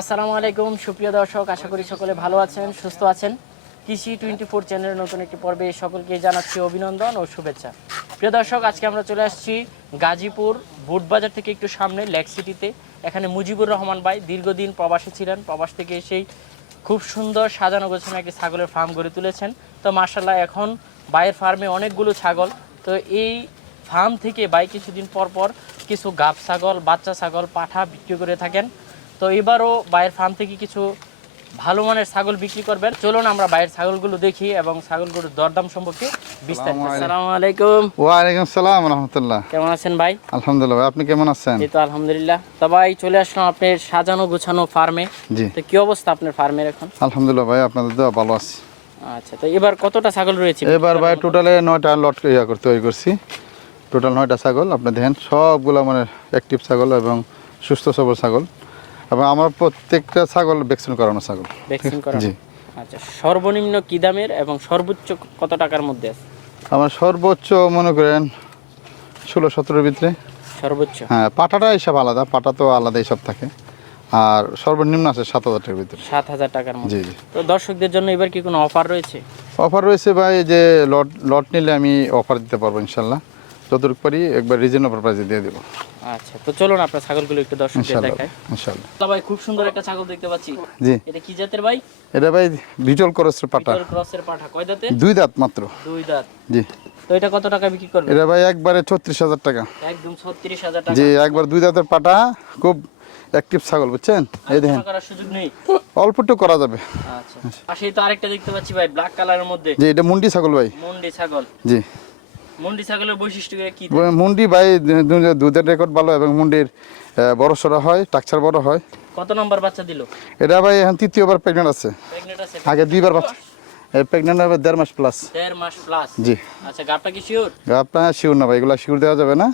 আসসালামু আলাইকুম, সুপ্রিয় দর্শক, আশা করি সকলে ভালো আছেন, সুস্থ আছেন। কৃষি টোয়েন্টি ফোর চ্যানেলের নতুন একটি পর্বে সকলকে জানাচ্ছি অভিনন্দন ও শুভেচ্ছা। প্রিয় দর্শক, আজকে আমরা চলে আসছি গাজীপুর বুটবাজার থেকে একটু সামনে লেক সিটিতে। এখানে মুজিবুর রহমান ভাই দীর্ঘদিন প্রবাসী ছিলেন। প্রবাস থেকে এসেই খুব সুন্দর সাজানো গোছানো একটি ছাগলের ফার্ম গড়ে তুলেছেন। তো মার্শাল্লাহ এখন বাইরের ফার্মে অনেকগুলো ছাগল। তো এই ফার্ম থেকে বাই কিছুদিন পর পর কিছু গাব ছাগল, বাচ্চা ছাগল পাঠা বিক্রি করে থাকেন। তো এবারও বাইরের ফার্ম থেকে কিছু ভালো মানের ছাগল বিক্রি করবেন। চলুন আমরা বাইরের ছাগলগুলো দেখি এবং ছাগলগুলোর দরদাম সম্পর্কে বিস্তারিত। আসসালামু আলাইকুম। ওয়ালাইকুম সালাম রহমতুল্লাহ। কেমন আছেন ভাই? আলহামদুলিল্লাহ ভাই, আপনি কেমন আছেন? এই তো আলহামদুলিল্লাহ। তো ভাই চলে আসলাম আপনার সাজানো গোছানো ফার্মে। জি। তো কি অবস্থা আপনার ফার্মের এখন? আলহামদুলিল্লাহ ভাই আপনাদের দেওয়া ভালো আছি। আচ্ছা তো এবার কতটা ছাগল রয়েছে? এবার ভাই টোটালে নয়টা লট ইয়া করে তৈরি করছি। টোটাল নয়টা ছাগল আপনি দেখেন সবগুলো মানে অ্যাক্টিভ ছাগল এবং সুস্থ সবল ছাগল। এবং আমার প্রত্যেকটা ছাগল ভ্যাকসিন করানো ছাগল। ভ্যাকসিন জি। আচ্ছা সর্বনিম্ন কি দামের এবং সর্বোচ্চ কত টাকার মধ্যে আছে? আমার সর্বোচ্চ মনে করেন ষোলো সতেরোর ভিতরে। সর্বোচ্চ? হ্যাঁ পাটাটা হিসাব আলাদা পাটা তো আলাদা হিসাব থাকে। আর সর্বনিম্ন আছে সাত হাজার টাকার ভিতরে। সাত হাজার টাকার মধ্যে। জি জি। তো দর্শকদের জন্য এবার কি কোনো অফার রয়েছে? অফার রয়েছে ভাই যে লট লট নিলে আমি অফার দিতে পারব ইনশাল্লাহ। যতটুকু পারি একবার রিজনেবল প্রাইসে দিয়ে দেবো। আচ্ছা তো চলুন আপনার ছাগলগুলো একটু দর্শকদের দেখায় ইনশাল্লাহ। ভাই খুব সুন্দর একটা ছাগল দেখতে পাচ্ছি। জি। এটা কি জাতের ভাই? এটা ভাই ভিটল করসের পাটা। ক্রসের পাঠা কয় দাঁতে দুই দাঁত মাত্র। দুই দাঁত। জি। তো এটা কত টাকা বিক্রি করবে এটা ভাই একবারে টাকা। একদম টাকা। জি একবার দুই দাঁতের পাটা খুব অ্যাক্টিভ ছাগল বুঝছেন? এই দেখেন। করার সুযোগ নেই? অল্প একটু করা যাবে। আচ্ছা। পাশেই তো আরেকটা দেখতে পাচ্ছি ভাই ব্ল্যাক কালারের মধ্যে। জি এটা মুন্ডি ছাগল ভাই। মন্ডি ছাগল। জি। মন্ডি ছাগলের বৈশিষ্ট্য কি? মুন্ডি ভাই দুধের রেকর্ড ভালো এবং মুন্ডির বড় সড়ো হয় টাকচার বড় হয়। কত নম্বর বাচ্চা দিল? এটা ভাই এখন তৃতীয়বার প্রেগনেন্ট আছে। আগে দুইবার বাচ্চা প্রেগনেন্ট হবে দেড় মাস প্লাস দেড় মাস প্লাস জি। আচ্ছা গাপটা কি শিওর গাপটা শিওর না ভাই এগুলো শিওর দেওয়া যাবে না।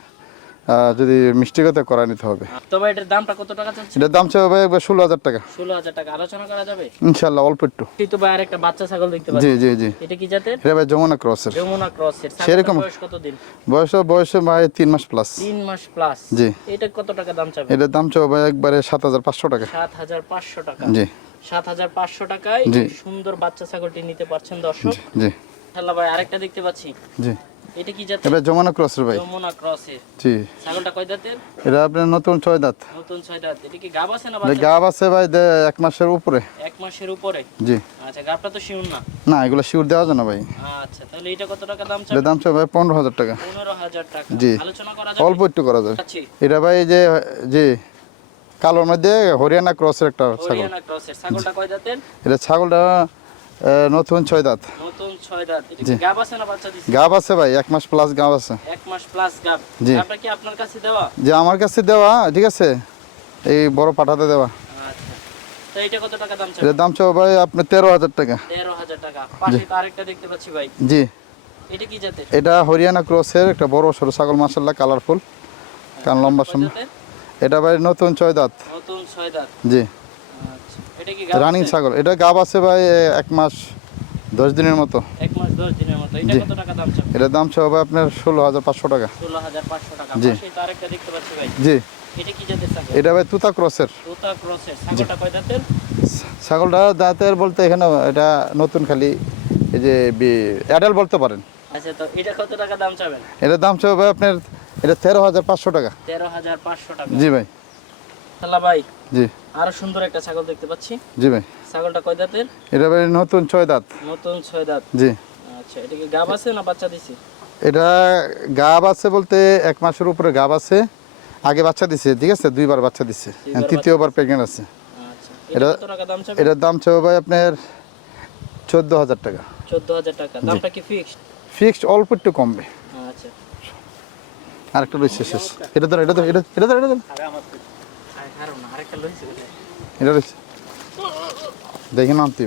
যদি মিষ্টি কথা করা নিতে হবে। তো ভাই এটার দামটা কত টাকা চলছে? এটার দাম চাবে ভাই একবার ষোলো হাজার টাকা। ষোলো হাজার টাকা। আলোচনা করা যাবে? ইনশাল্লাহ অল্প একটু। তো ভাই আরেকটা বাচ্চা ছাগল দেখতে পাচ্ছি। জি জি। জি এটা কি জাতের? এটা ভাই যমুনা ক্রসের। যমুনা ক্রসের। সেরকম। বয়স কতদিন? বয়স বয়স ভাই তিন মাস প্লাস তিন মাস প্লাস জি। এটা কত টাকা দাম চাবে? এটার দাম চাবে ভাই একবারে সাত হাজার পাঁচশো টাকা। সাত হাজার পাঁচশো টাকা। জি। সাত হাজার পাঁচশো টাকায় সুন্দর বাচ্চা ছাগলটি নিতে পারছেন দর্শক। জি খেলা ভাই আরেকটা দেখতে পাচ্ছি। জি। এটা কি জাতের? এটা যমুনা ক্রসের ভাই। যমুনা ক্রসের। জি। ছাগলটা কয় দাঁতের? এটা আপনার নতুন ছয় দাঁত। নতুন ছয় দাঁত। এটা কি গাব আছে না বাচ্চা? গাব আছে ভাই এক মাসের উপরে। এক মাসের উপরে? জি। আচ্ছা গাবটা তো শিউন না? না এগুলো শিওর দেওয়া যায় না ভাই। আচ্ছা তাহলে এটা কত টাকা দাম এটার দাম চাবে ভাই পনেরো হাজার টাকা। পনেরো হাজার টাকা। জি। আলোচনা করা যাবে? অল্প একটু করা যাবে আচ্ছা। এটা ভাই যে জি কালোর মধ্যে হরিয়ানা ক্রসের একটা ছাগল। হরিয়ানা ক্রসের। ছাগলটা কয় দাঁতের? এটা ছাগলটা নতুন ছয় দাঁত। নতুন ছয় দাঁত এটা কি গাব আছে না বাচ্চা দিছে? গাব আছে ভাই এক মাস প্লাস গাব আছে। এক মাস প্লাস গাব। জি। গাবটা কি আপনার কাছে দেওয়া? যে আমার কাছে দেওয়া ঠিক আছে? এই বড় পাঠাতে দেওয়া। আচ্ছা। তো এটা কত টাকা দাম চাও ভাই আপনি তেরো হাজার টাকা। তেরো হাজার টাকা। পাশে আরেকটা দেখতে পাচ্ছি ভাই। জি। এটা কি জাতের? এটা হরিয়ানা ক্রসের একটা বড় সরু ছাগল মাসাল্লাহ কালারফুল কান লম্বা সময় এটা ভাই নতুন ছয় দাঁত। নতুন ছয় দাঁত। জি। আচ্ছা। রানিং ছাগল। এটা গাব আছে ভাই এক মাস দশ দিনের মতো? এক মাস দশ দিনের মতো। এটা কত টাকা দাম চাবে এটার দাম ভাই আপনার ষোলো হাজার পাঁচশো টাকা। ষোলো হাজার পাঁচশো টাকা। জি। দেখতে পাচ্ছি ভাই। জি। এটা কি জাতের ছাগল? এটা ভাই তুতা ক্রসের। তোতা ক্রসের। ছাগলটা কয় দাঁতের? ছাগলটা দাঁতের বলতে এখানে এটা নতুন খালি এই যে অ্যাডাল বলতে পারেন। আচ্ছা তো এটা কত টাকা দাম চাবেন? এটার দাম ভাই আপনার এটা তেরো হাজার পাঁচশো টাকা। তেরো হাজার পাঁচশো টাকা। জি ভাই। ভাই জি। আরও সুন্দর একটা ছাগল দেখতে পাচ্ছি। জি ভাই। ছাগলটা কয় দাঁতের? এটা ভাই নতুন ছয় দাঁত। নতুন ছয় দাঁত। জি। আচ্ছা এটা কি গাব আছে না বাচ্চা দিছি? এটা গাব আছে বলতে এক মাসের উপরে গাব আছে। আগে বাচ্চা দিছে ঠিক আছে? দুইবার বাচ্চা দিছে। তৃতীয়বার প্রেগনেন্ট আছে। আচ্ছা এটা এটার দাম চাও ভাই আপনার চোদ্দ হাজার টাকা। চোদ্দ হাজার টাকা। দামটা কি ফিক্সড ফিক্সড অল্প একটু কমবে। আচ্ছা। আরেকটা রয়েছে শেষ এটা ধর এটা ধর এটা এটা ধর এটা ধর। এটা রয়েছে দেখে নাম তুই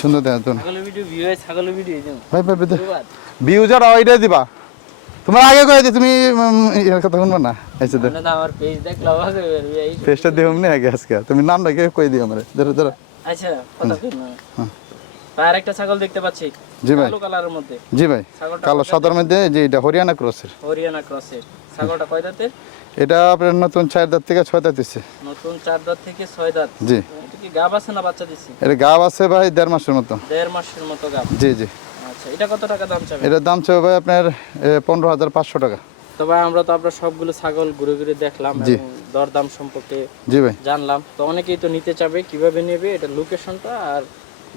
সুন্দর দেখা হয় ভিডিও এই ভাই ওইটাই দিবা। তোমার আগে কয়ে যে তুমি এর কথা শুনবা না। আচ্ছা ধর মানে তো আমার পেজ দেখলাম আগে দিও আগে আজকে। তুমি নাম রেখে কই দিও আমারে? ধরো ধরো। আচ্ছা কথা কই তার একটা ছাগল দেখতে পাচ্ছি জি ভাই। কালো কালারের মধ্যে। জি ভাই কালো সাদার মধ্যে যে এটা হরিয়ানা ক্রসের হরিয়ানা ক্রসের ছাগলটা কয় দাঁতের এটা আপনার নতুন চার দাঁত থেকে ছয় দাঁত দিচ্ছে নতুন চার দাঁত থেকে ছয় দাঁত। জি। এটা কি গাব আছে না বাচ্চা দিচ্ছে এটা গাব আছে ভাই দেড় মাসের মতো। দেড় মাসের মতো গাব। জি জি। আচ্ছা এটা কত টাকা দাম চাবে? এটার দাম চাই ভাই আপনার পনেরো হাজার পাঁচশো টাকা। তো ভাই আমরা তো আপনার সবগুলো ছাগল ঘুরে ঘুরে দেখলাম দরদাম সম্পর্কে জি ভাই। জানলাম। তো অনেকেই তো নিতে চাবে কীভাবে নেবে এটা লোকেশনটা আর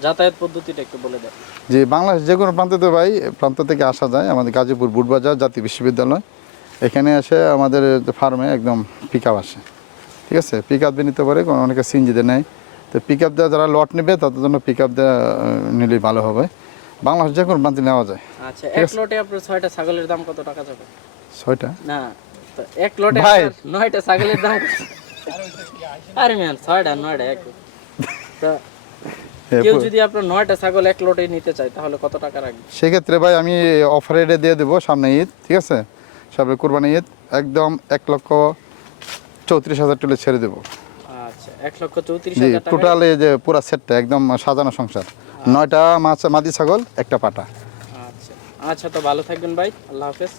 যাতায়াত পদ্ধতিটা একটু বলে দেন। জি বাংলাদেশ যে কোনো প্রান্ততে ভাই প্রান্ত থেকে আসা যায়। আমাদের গাজীপুর বুটবাজার জাতীয় বিশ্ববিদ্যালয়। এখানে এসে আমাদের ফার্মে একদম পিক আপ আসে। ঠিক আছে? পিক আপ নিতে পারে কোনো অনেকে সিনজিতে নেয়। তো পিক আপ দেওয়া যারা লট নেবে তাদের জন্য পিক আপ দেওয়া নিলেই ভালো হবে। বাংলাদেশ যে কোনো প্রান্তে নেওয়া যায়। আচ্ছা এক লটে আপনার ছয়টা ছাগলের দাম কত টাকা যাবে? ছয়টা? না তো এক লটে ভাই। নয়টা ছাগলের দাম আরে ম্যান ছয়টা নয়টা এক। তো কেউ যদি আপনার নয়টা ছাগল এক লটে নিতে চায় তাহলে কত টাকা রাখবে? সেক্ষেত্রে ভাই আমি অফার রেটে দিয়ে দেবো সামনে ঈদ ঠিক আছে? সামনে কোরবানি ঈদ একদম এক লক্ষ চৌত্রিশ হাজার টুলে ছেড়ে দেবো। আচ্ছা টোটাল এই যে পুরো সেটটা একদম সাজানো সংসার। নয়টা মাছ মাদি ছাগল একটা পাটা। আচ্ছা। আচ্ছা তো ভালো থাকবেন ভাই আল্লাহ হাফেজ।